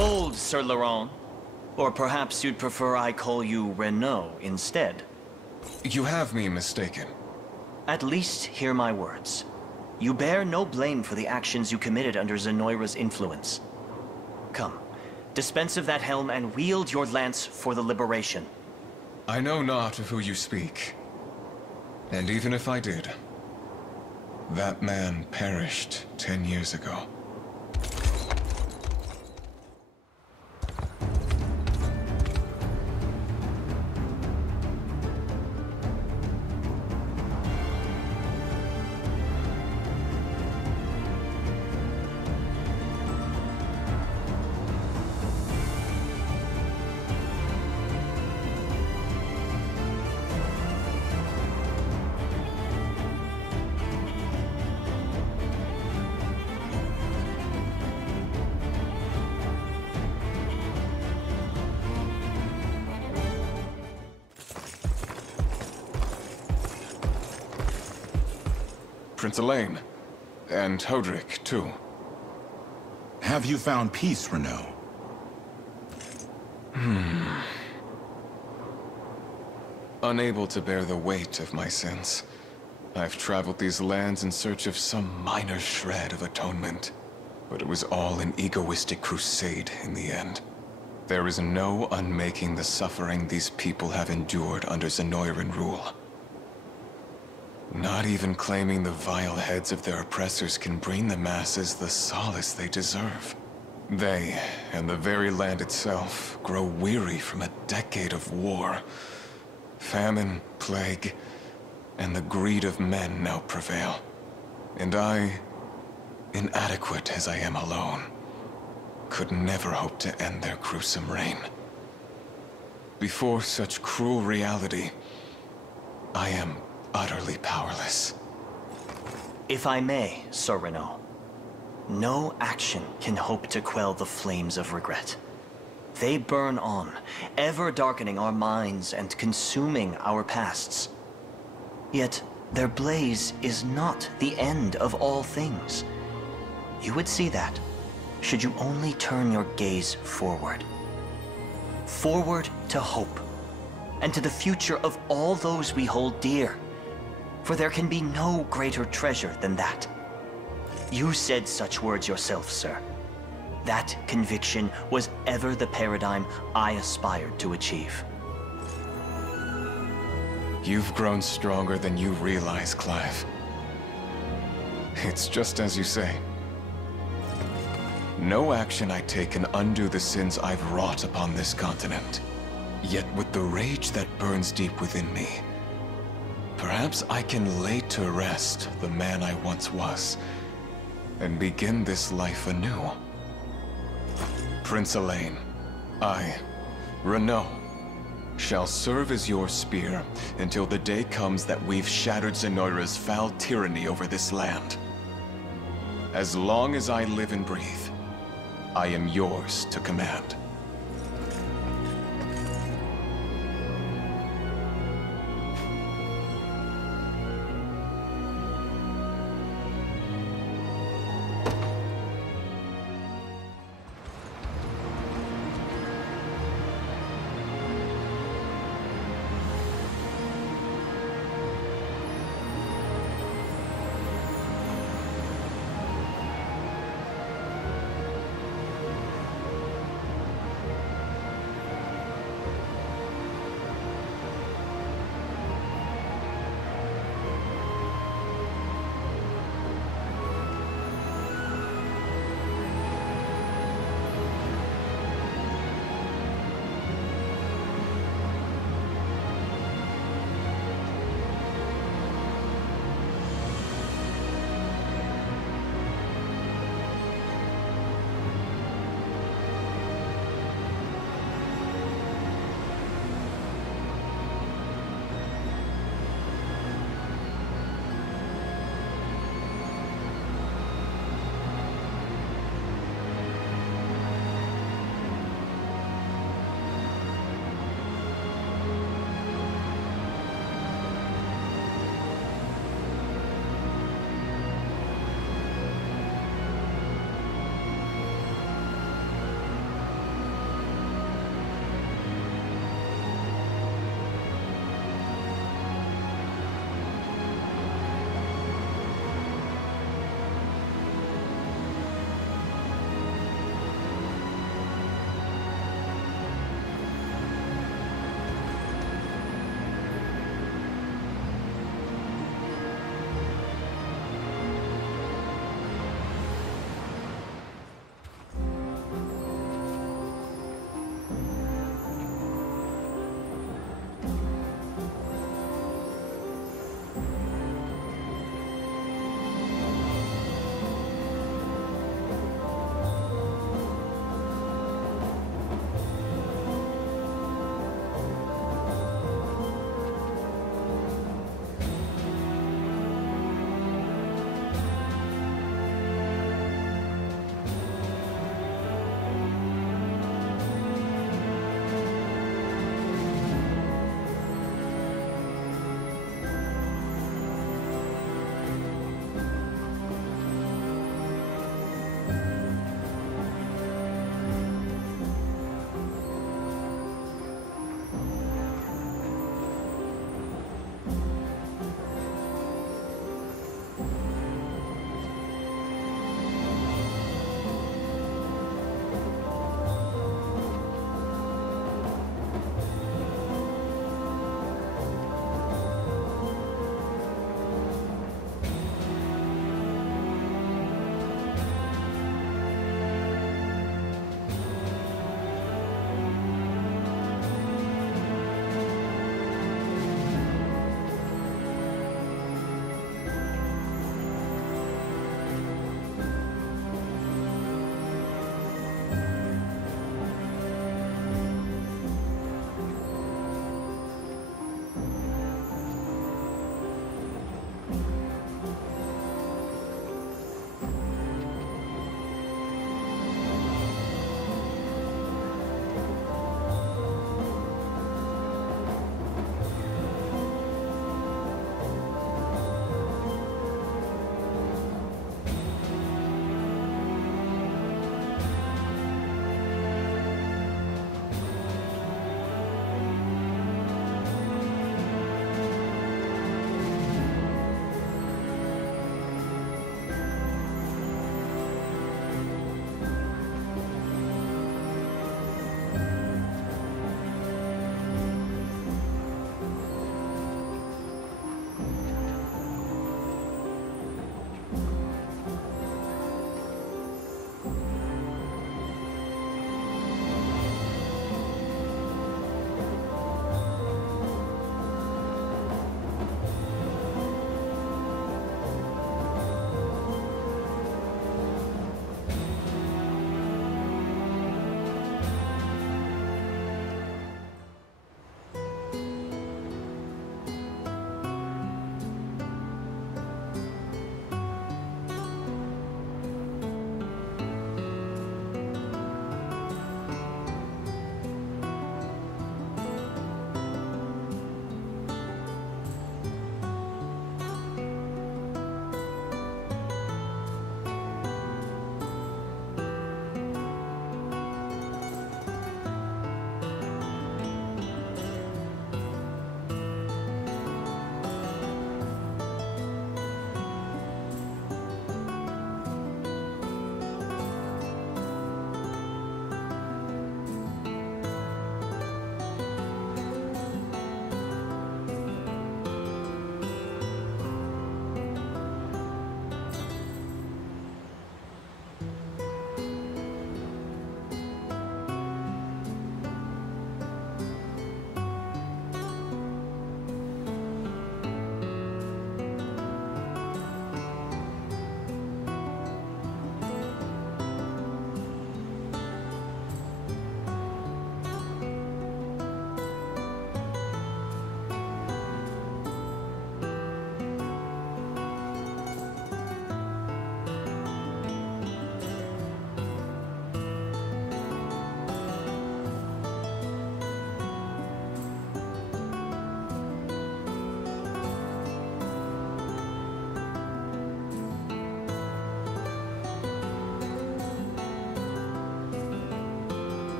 Hold, Sir Laurent. Or perhaps you'd prefer I call you Renault instead. You have me mistaken. At least hear my words. You bear no blame for the actions you committed under Zenoira's influence. Come, dispense of that helm and wield your lance for the liberation. I know not of who you speak. And even if I did, that man perished 10 years ago. Prince Alain, and Hodrick, too. Have you found peace, Renault? Unable to bear the weight of my sins, I've traveled these lands in search of some minor shred of atonement. But it was all an egoistic crusade in the end. There is no unmaking the suffering these people have endured under Zenoiran rule. Not even claiming the vile heads of their oppressors can bring the masses the solace they deserve. They, and the very land itself, grow weary from a decade of war. Famine, plague, and the greed of men now prevail. And I, inadequate as I am alone, could never hope to end their gruesome reign. Before such cruel reality, I am utterly powerless. If I may, Sir Renault, no action can hope to quell the flames of regret. They burn on, ever darkening our minds and consuming our pasts. Yet, their blaze is not the end of all things. You would see that, should you only turn your gaze forward. Forward to hope, and to the future of all those we hold dear. For there can be no greater treasure than that. You said such words yourself, sir. That conviction was ever the paradigm I aspired to achieve. You've grown stronger than you realize, Clive. It's just as you say. No action I take can undo the sins I've wrought upon this continent. Yet with the rage that burns deep within me, perhaps I can lay to rest the man I once was, and begin this life anew. Prince Alain, I, Renault, shall serve as your spear until the day comes that we've shattered Zenoira's foul tyranny over this land. As long as I live and breathe, I am yours to command.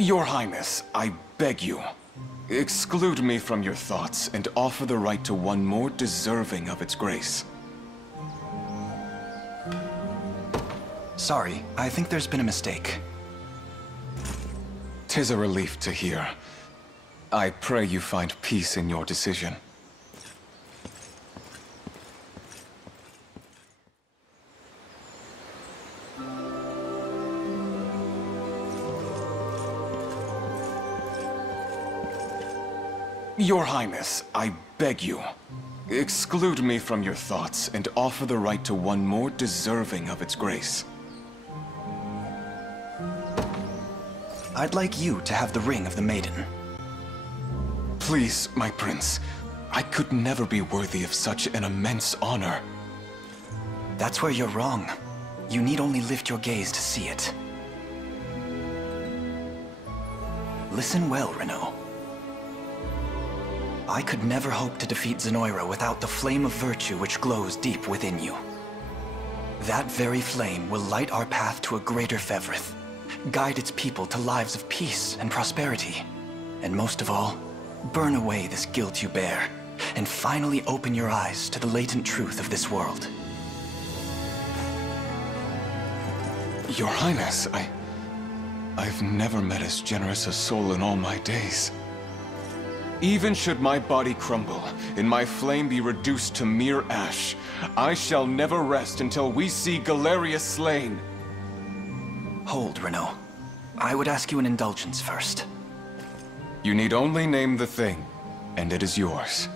Your Highness, I beg you, exclude me from your thoughts and offer the right to one more deserving of its grace. Sorry, I think there's been a mistake. 'Tis a relief to hear. I pray you find peace in your decision. Your Highness, I beg you, exclude me from your thoughts and offer the right to one more deserving of its grace. I'd like you to have the ring of the maiden. Please, my prince, I could never be worthy of such an immense honor. That's where you're wrong. You need only lift your gaze to see it. Listen well, Renault. I could never hope to defeat Zenoira without the flame of virtue which glows deep within you. That very flame will light our path to a greater Fevrith, guide its people to lives of peace and prosperity, and most of all, burn away this guilt you bear, and finally open your eyes to the latent truth of this world. Your Highness, I've never met as generous a soul in all my days. Even should my body crumble, and my flame be reduced to mere ash, I shall never rest until we see Galerius slain. Hold, Renault. I would ask you an indulgence first. You need only name the thing, and it is yours.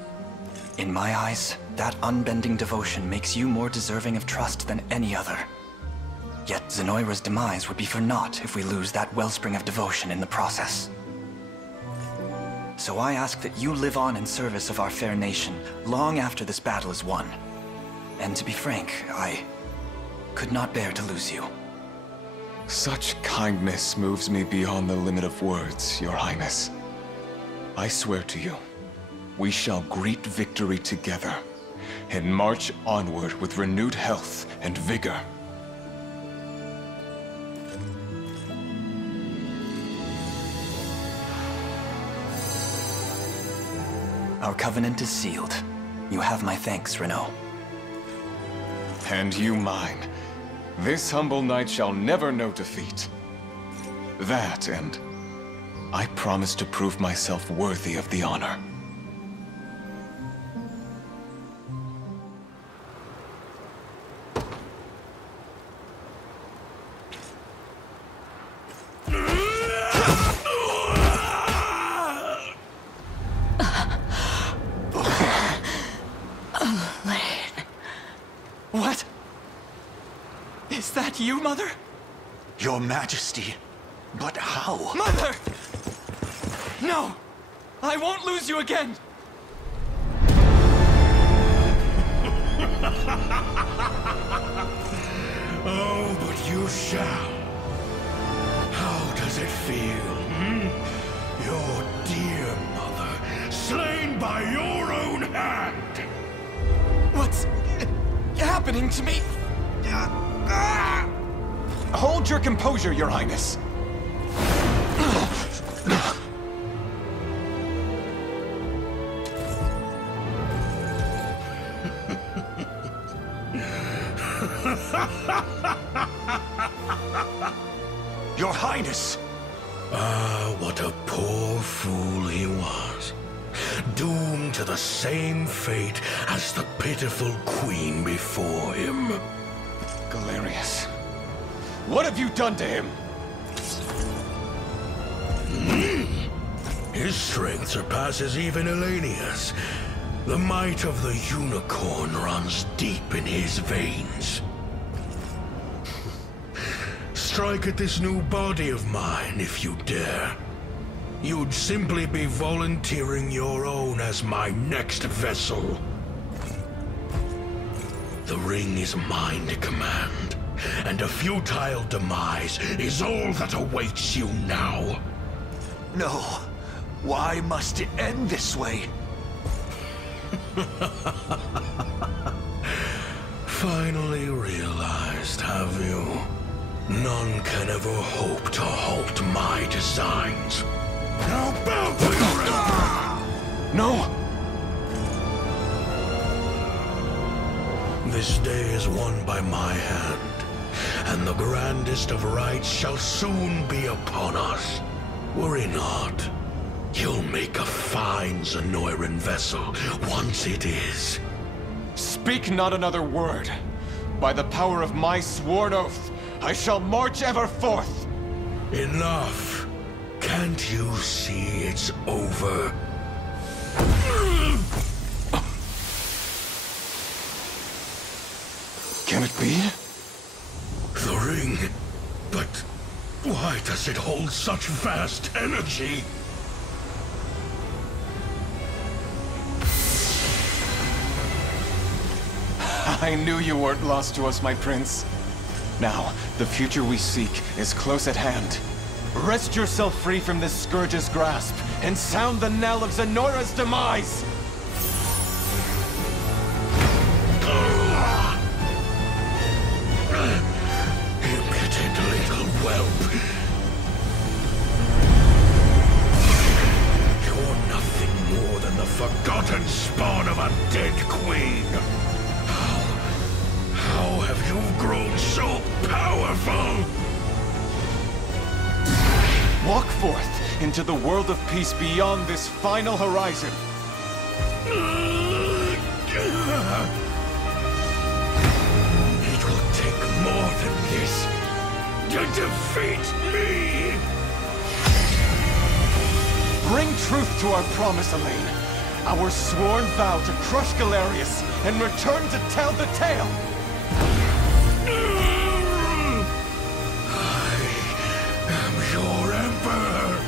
In my eyes, that unbending devotion makes you more deserving of trust than any other. Yet Zenoira's demise would be for naught if we lose that wellspring of devotion in the process. So I ask that you live on in service of our fair nation long after this battle is won. And to be frank, I could not bear to lose you. Such kindness moves me beyond the limit of words, Your Highness. I swear to you, we shall greet victory together and march onward with renewed health and vigor. Our covenant is sealed. You have my thanks, Renault. And you mine. This humble knight shall never know defeat. That, and I promise to prove myself worthy of the honor. What? Is that you, Mother? Your Majesty, but how? Mother! No! I won't lose you again! Oh, but you shall. How does it feel, Your dear mother, slain by your own hand! What's happening to me? Hold your composure, Your Highness. Your Highness! Ah, what a poor fool he was. Doomed to the same fate as the pitiful queen before him. Galerius, what have you done to him? His strength surpasses even Elenius. The might of the unicorn runs deep in his veins. Strike at this new body of mine if you dare. You'd simply be volunteering your own as my next vessel. The ring is mine to command, and a futile demise is all that awaits you now. No. Why must it end this way? Finally realized, have you? None can ever hope to halt my designs. Now bow to your emperor! No! This day is won by my hand, and the grandest of rights shall soon be upon us. Worry not. You'll make a fine Zenoiran vessel once it is. Speak not another word. By the power of my sworn oath, I shall march ever forth. Enough. Can't you see it's over? Can it be? The ring. But why does it hold such vast energy? I knew you weren't lost to us, my prince. Now, the future we seek is close at hand. Wrest yourself free from this scourge's grasp, and sound the knell of Zenoira's demise! Impotent little whelp. You're nothing more than the forgotten spawn of a dead queen. How have you grown so powerful? Walk forth into the world of peace beyond this final horizon. It will take more than this to defeat me! Bring truth to our promise, Elaine, Our sworn vow to crush Galerius and return to tell the tale! I am your emperor!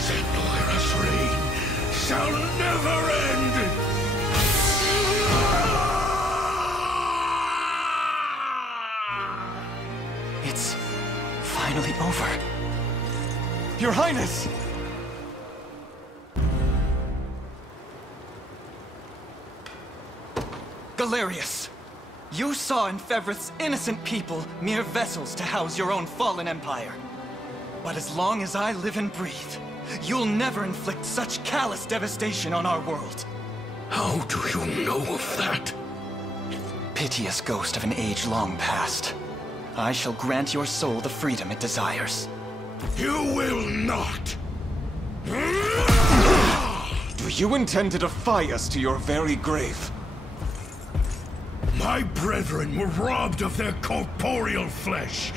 Zenoira's reign shall never end! It's finally over. Your Highness! Galerius, you saw in Fevrith's innocent people mere vessels to house your own fallen empire. But as long as I live and breathe, you'll never inflict such callous devastation on our world. How do you know of that? Piteous ghost of an age long past. I shall grant your soul the freedom it desires. You will not! Do you intend to defy us to your very grave? My brethren were robbed of their corporeal flesh,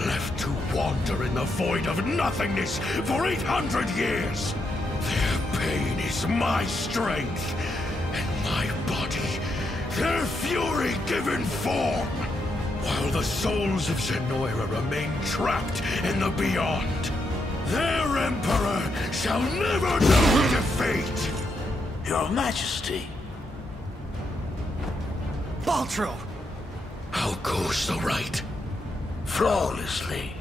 left to wander in the void of nothingness for 800 years. Their pain is my strength, and my body, their fury given form, while the souls of Zenoira remain trapped in the beyond. Their emperor shall never know defeat! Your Majesty. Baltro! How goes the rite? Flawlessly.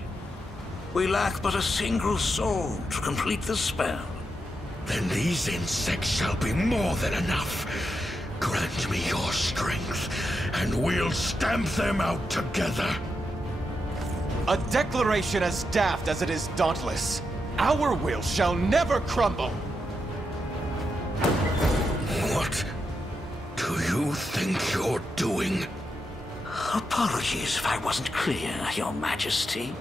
We lack but a single soul to complete the spell. Then these insects shall be more than enough. Grant me your strength, and we'll stamp them out together. A declaration as daft as it is dauntless. Our will shall never crumble! What do you think you're doing? Apologies if I wasn't clear, Your Majesty.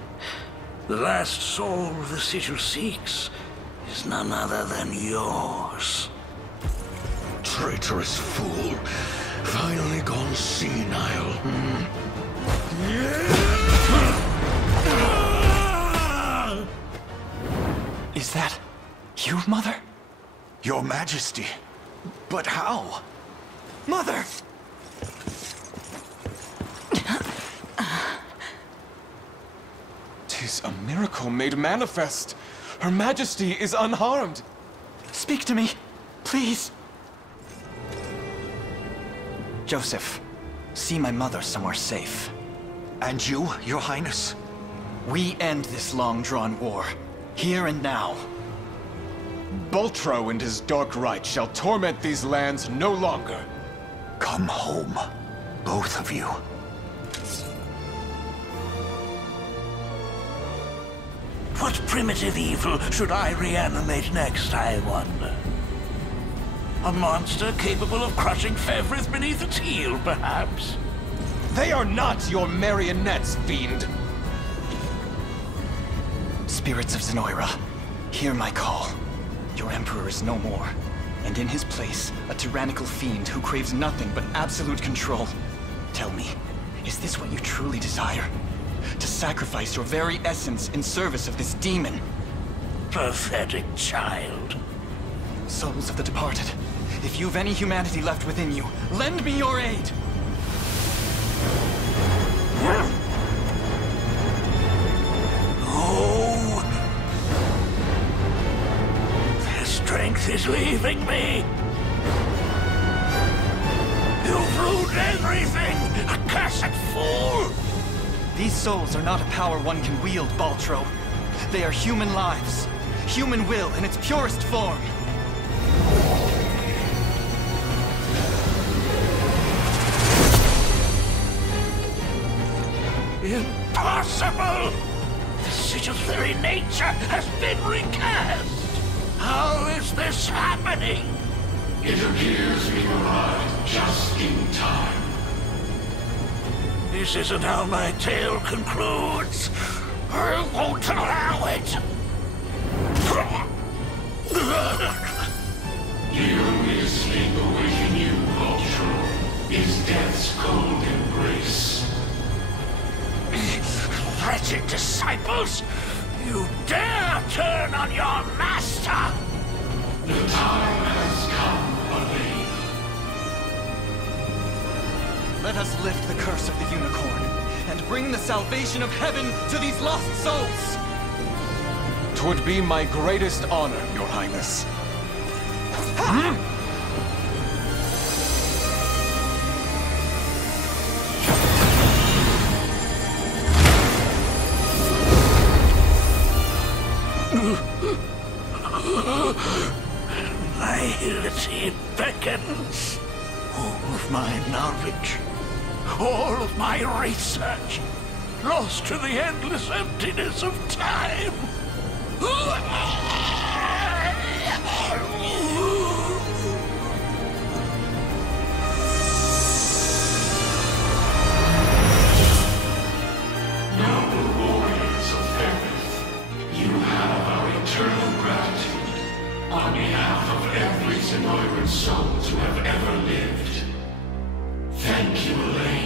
The last soul the sigil seeks is none other than yours. Traitorous fool. Finally gone senile. Is that you, Mother? Your Majesty. But how? Mother! Tis a miracle made manifest. Her Majesty is unharmed. Speak to me, please. Joseph, see my mother somewhere safe. And you, Your Highness? We end this long-drawn war, here and now. Baltro and his dark rite shall torment these lands no longer. Come home, both of you. What primitive evil should I reanimate next, I wonder? A monster capable of crushing Fevrith beneath its heel, perhaps? They are not your marionettes, fiend! Spirits of Zenoira, hear my call. Your Emperor is no more, and in his place, a tyrannical fiend who craves nothing but absolute control. Tell me, is this what you truly desire? To sacrifice your very essence in service of this demon? Pathetic child. Souls of the departed, if you've any humanity left within you, lend me your aid! Oh! Their strength is leaving me! You've ruined everything! Accursed fool! These souls are not a power one can wield, Baltro. They are human lives. Human will in its purest form. Impossible! The sigil's very nature has been recast! How is this happening? It appears we arrived just in time. This isn't how my tale concludes. I won't allow it! The only escape awaiting you, Baltro, is death's cold embrace. Wretched disciples! You dare turn on your master! The time has come, Let us lift the curse of the unicorn, and bring the salvation of heaven to these lost souls! 'Twould be my greatest honor, Your Highness. Nihility beckons. All of my knowledge, all of my research, lost to the endless emptiness of time. Noble warriors of Ferrith, you have our eternal gratitude on behalf of every Zenoiran soul to have ever lived. Thank you, Alain.